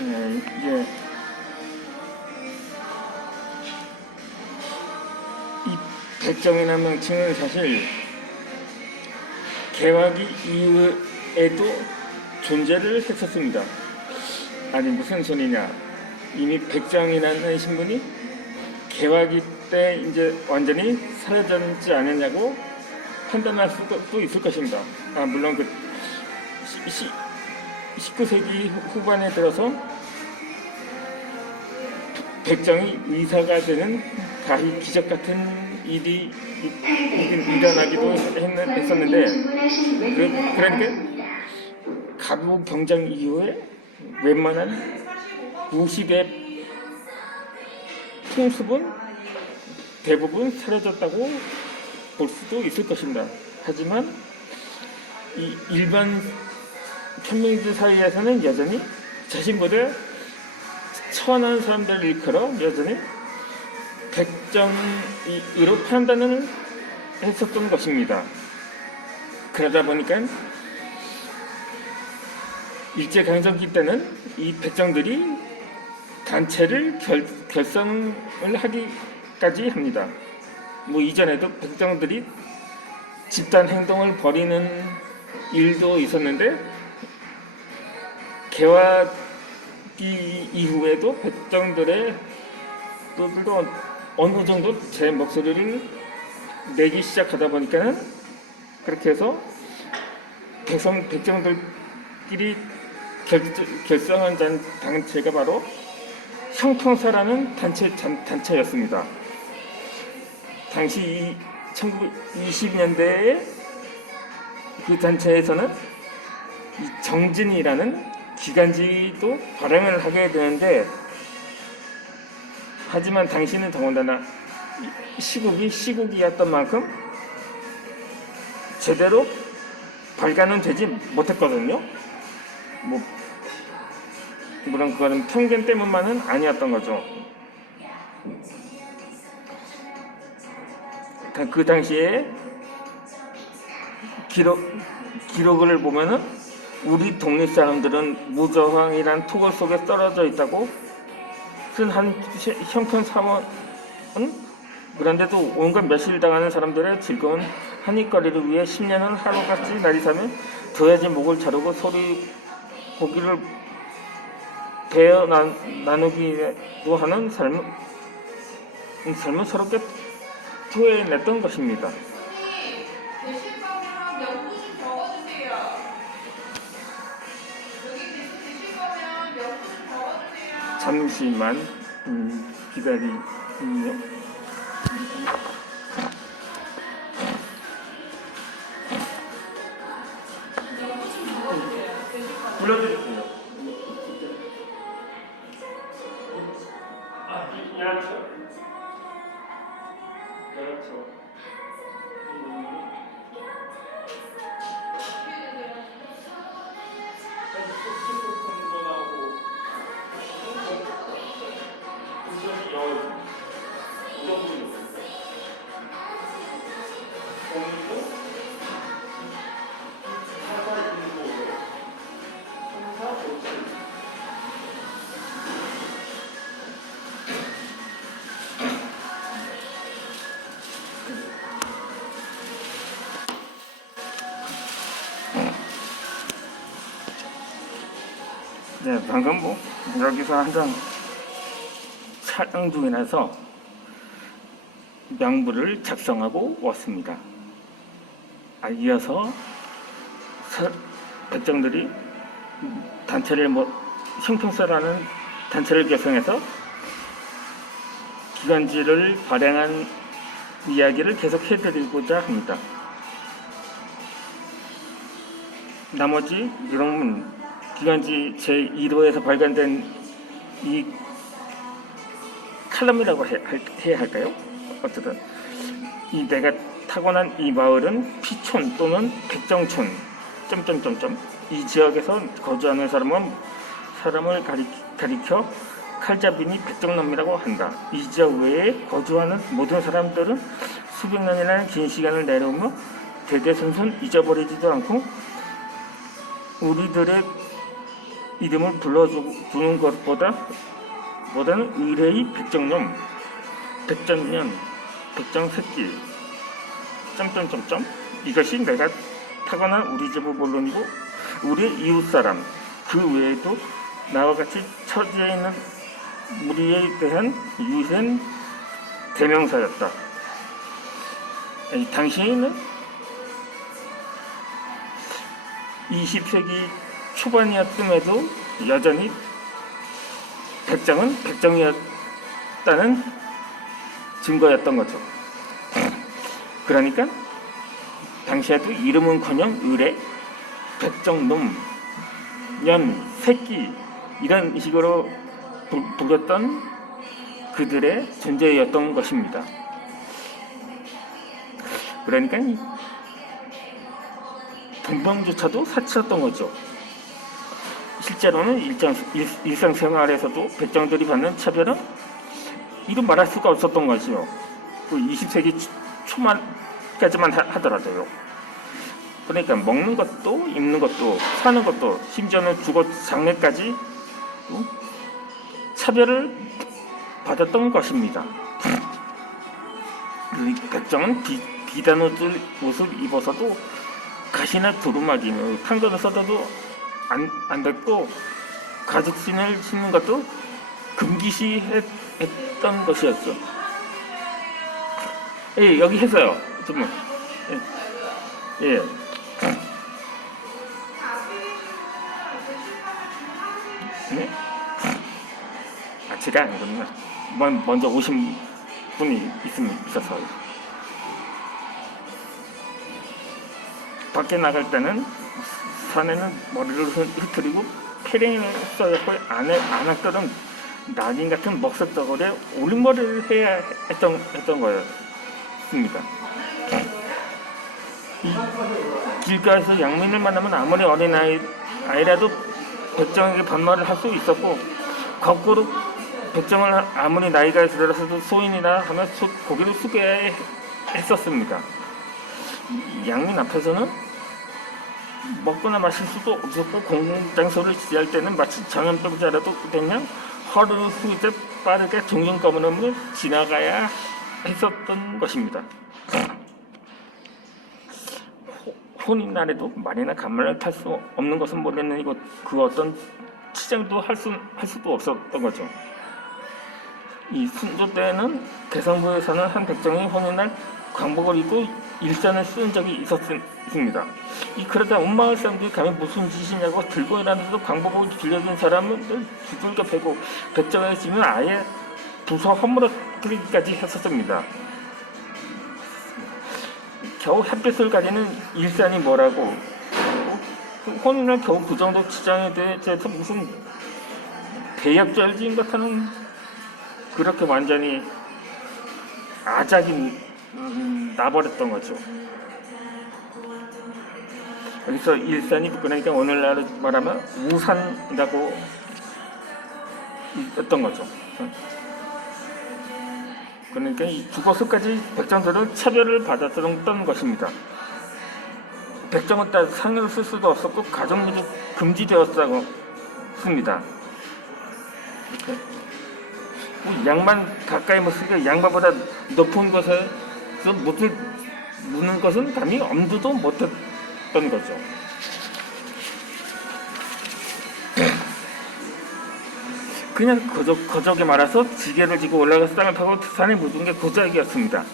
이제 이 백정이나 명칭은 사실 개화기 이후에도 존재를 했었습니다. 아니 무슨 소리냐? 이미 백정이라는 신분이 개화기 때 이제 완전히 사라졌지 않았냐고 판단할 수도 있을 것입니다. 물론 그 19세기 후반에 들어서 백정이 의사가 되는 가히 기적 같은 일이 일어나기도 했었는데, 그러니까 가부 경장 이후에 웬만한 무식의 풍습은 대부분 사라졌다고 볼 수도 있을 것입니다. 하지만 이 일반 평민들 사이에서는 여전히 자신보다 처한 사람들을 일컬어 여전히 백정으로 판단을 했었던 것입니다. 그러다 보니까 일제강점기 때는 이 백정들이 단체를 결성을 하기까지 합니다. 이전에도 백정들이 집단 행동을 벌이는 일도 있었는데, 개화기 이후에도 백정들의 또 어느 정도 제 목소리를 내기 시작하다 보니까는 그렇게 해서 백정들끼리 결성한 단체가 바로 형평사라는 단체였습니다. 당시 1920년대에 그 단체에서는 이 정진이라는 기간지도 발행을 하게 되는데, 하지만 당시는 더군다나 시국이었던 만큼 제대로 발간은 되지 못했거든요. 물론 그거는 편견 때문만은 아니었던 거죠. 그 당시에 기록을 보면은 우리 독립 사람들은 무저항이란 토굴 속에 떨어져 있다고 쓴 한 형편사원은, 그런데도 온갖 멸시를 나는 즐거운 한입거리를 위해 10년을 하루같이 날이새며 도야지 목을 자르고 소리 고기를 베어 나누기도 하는 삶을 서럽게 토해냈던 것입니다. 드실 거면 명부 좀 적어주세요. 여기 드실 거면 명부 좀 적어주세요. 잠시만 기다리요. 불러드릴게요. 그렇죠. 네, 방금 여기서 한장 촬영 중이라서 명부를 작성하고 왔습니다. 이어서 백정들이 단체를 형평사라는 단체를 결성해서 기간지를 발행한 이야기를 계속 해드리고자 합니다. 나머지 이런 기간지 제1호에서 발간된 이 칼럼이라고 해야 할까요? 어쨌든 내가 타고난 이 마을은 피촌 또는 백정촌 이 지역에서 거주하는 사람을 가리켜 칼자빈이 백정놈이라고 한다. 이 지역 외에 거주하는 모든 사람들은 수백 년이라는 긴 시간을 내려오며 대대손손 잊어버리지도 않고 우리들의 이름을 불러주는 것보다는 의뢰의 백정놈, 백전년, 백정새끼, 점점점점 이것이 내가 타고난 우리 집은 물론이고 우리 이웃사람 그 외에도 나와 같이 처지에 있는 무리에 대한 유일한 대명사였다. 당시에는 20세기 초반이었음에도 여전히 백정은 백정이었다는 증거였던 거죠. 그러니까 당시에도 이름은커녕 의뢰, 백정놈, 년, 새끼 이런 식으로 부렸던 그들의 존재였던 것입니다. 그러니까 본명조차도 사치였던 거죠. 실제로는 일상생활에서도 백정들이 받는 차별은 이루 말할 수가 없었던 거죠. 20세기 초반까지만 하더라도요. 그러니까 먹는 것도 입는 것도 사는 것도 심지어는 주거 장래까지 차별을 받았던 것입니다. 백정은 비단 옷을 입어서도 가시나 두루마기 판거를 써도 안 됐고 가죽신을 신는 것도 금기시했던 것이었죠. 예, 여기 했어요. 정말. 예. 네? 제가 아니군요. 먼저 오신 분이 있어서. 밖에 나갈 때는 산에는 머리를 흐트리고 패링을 써야 안악들은 낙인 같은 먹석 덩어리에 올림머리를 해야 했던 거였습니다. 길가에서 양민을 만나면 아무리 어린 아이라도 백정에게 반말을 할 수 있었고 거꾸로 백정을 아무리 나이가 들어서도 소인이라 하면 고개를 숙여야 했었습니다. 양민 앞에서는 먹거나 마실 수도 없었고 공장소를 지휘할 때는 마치 전염병자라도 그냥 허리를 숙일 때 빠르게 종용검을 지나가야 했었던 것입니다. 혼인날에도 말이나 간말을 탈 수 없는 것은 모르겠는 그 어떤 치장도 할 수도 없었던 거죠. 이 순조 때는 개성부에 사는 한 백정이 혼인날 광복을 입고 일산을 쓴 적이 있었습니다. 그러다 온 마을 사람들이 감히 무슨 짓이냐고 들고 일하는데도 광복을 빌려준 사람을 두들겨 패고 백정의 집은 아예 부서 허물어뜨리기까지 했었습니다. 겨우 햇빛을 가리는 일산이 뭐라고 혼인날 겨우 그 정도 치장에 대해서 무슨 대역절지인 것 하는 그렇게 완전히 아작이 나버렸던 거죠. 여기서 일산이 그러니까 오늘날 말하면 우산이라고 했던 거죠. 그러니까 이 죽어서까지 백정들은 차별을 받았던 것입니다. 백정은 따로 상여를 쓸 수도 없었고 가정일이 금지되었다고 했습니다. 양만 가까이 못 쓰게 양마보다 높은 곳에서 못을 무는 것은 감히 엄두도 못했던 거죠. 그냥 거적에 말아서 지게를 지고 올라가서 땅을 파고 산에 묻은 게 고작이었습니다.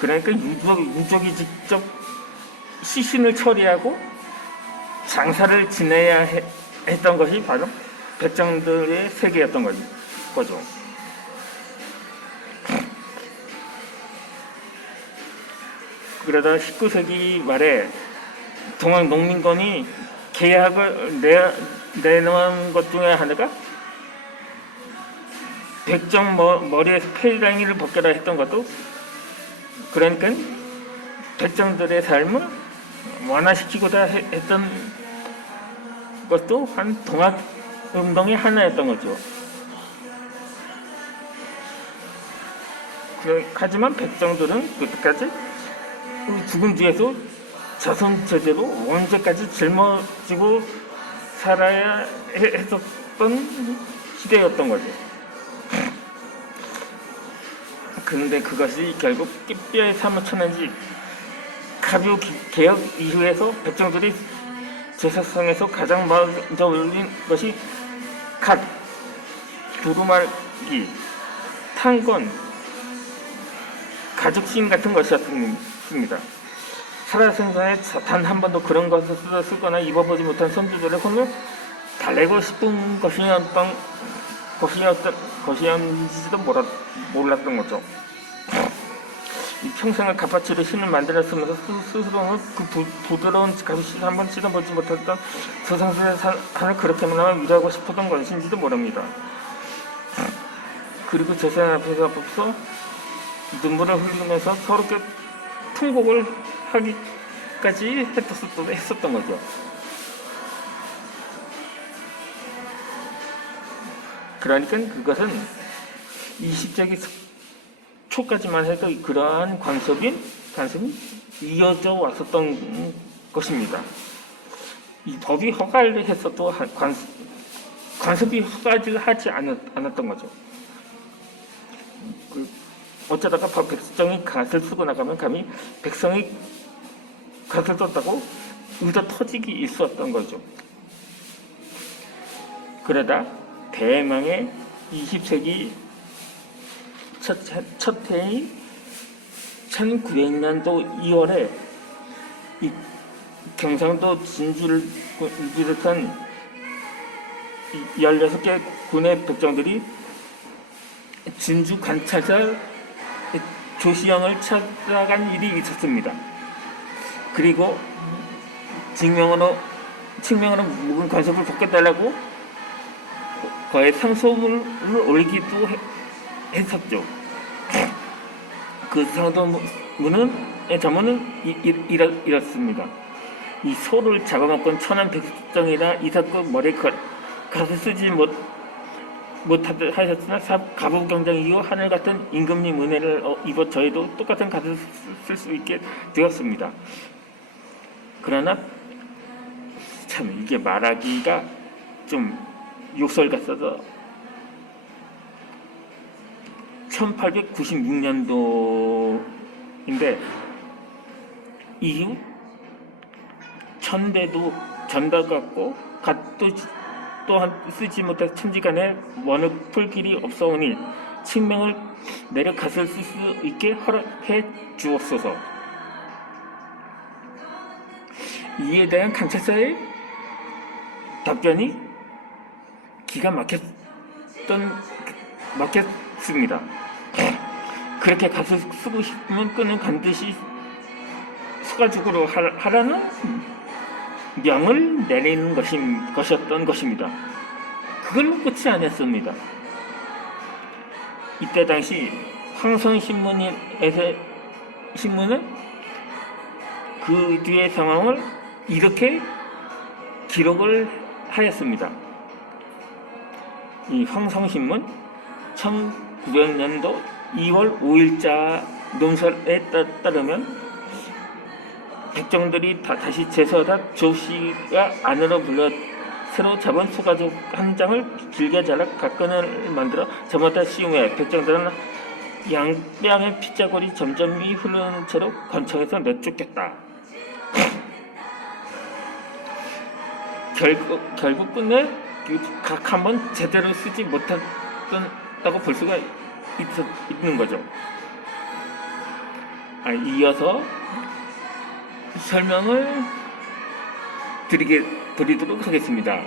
그러니까 유족이 직접 시신을 처리하고 장사를 지내야 했던 것이 바로 백정들의 세계였던 거죠. 그러다 19세기 말에 동학농민권이 계약을 내놓은 것 중에 하나가 백정 머리에서 페이랑이를 벗겨라 했던 것도 그러니까 백정들의 삶을 완화시키고자 했던 것도 한 동학운동의 하나였던 거죠. 하지만 백정들은 그때까지 죽은 뒤에도 자손 제대로 언제까지 짊어지고 살아야 했었던 시대였던 거죠. 그런데 그것이 결국 뼈에 사무쳤는지 가벼 개혁 이후에서 백정들이 제사상에서 가장 먼저 올린 것이 갓, 두루마기, 탄건, 가죽신 같은 것이었습니다. 살아생전에 단 한 번도 그런 것을 쓰거나 입어보지 못한 선조들의 손을 달래고 싶은 것이었는지도 몰랐던 거죠. 이 평생을 갓바치로 신을 만들었으면서 스스로는 그 부드러운 가죽신을 한번 찢어보지 못했던 조상들의 산을 그렇게나마 위로하고 싶었던 것인지도 모릅니다. 그리고 제사장 앞에서 눈물을 흘리면서 서로께 통곡을 하기까지 했었던 거죠. 그러니까 그것은 20세기 초까지만 해도 그러한 관습이 이어져 왔었던 것입니다. 이 법이 허가를 했어도 관습이 허가를 하지 않았던 거죠. 어쩌다가 백성이 갓을 쓰고 나가면 감히 백성이 갓을 썼다고 의도 터지기 있었던 거죠. 그러다 대망의 20세기 첫 해인 1900년도 2월에 이 경상도 진주를 비롯한 16개 군의 백정들이 진주 관찰사 조시영을 찾아간 일이 있었습니다. 그리고 칙명으로 묵은 관습을 벗겨달라고 거의 상소문을 올리기도 했었죠. 그 상소문의 전문은 이렇습니다. 이 소를 잡아먹건 천한 백성이라 이삭그 머리에 가서 쓰지 못하셨으나 가부경장 이후 하늘 같은 임금님 은혜를 입어 저희도 똑같은 가사를 쓸 수 있게 되었습니다. 그러나 참 이게 말하기가 좀 욕설 같아서 1896년도인데 이후 천대도 전달받고 갓도 또한 쓰지 못해 천지간에 원을 풀 길이 없사오니 칙명을 내려 갓을 쓸 수 있게 허락해 주옵소서. 이에 대한 관찰사의 답변이 기가 막혔습니다. 그렇게 갓을 쓰고 싶으면 끈은 반드시 수가죽으로 하라는 명을 내리는 것이었던 것입니다. 그걸로 끝이 아니었습니다. 이때 당시 황성신문은 그 뒤의 상황을 이렇게 기록을 하였습니다. 이 황성신문 1900년도 2월 5일자 논설에 따르면 백정들이 다시 제서다 조씨가 안으로 불러 새로 잡은 소가죽 한 장을 길게 잘라 각근을 만들어 저마다 씌우며 백정들은 양뺨의 핏자국이 점점이 흐르는 채로 권총에서 내쫓겼다. 결국 끝내 각 한 번 제대로 쓰지 못했다고 볼 수가 있는 거죠. 이어서 설명을 드리도록 하겠습니다.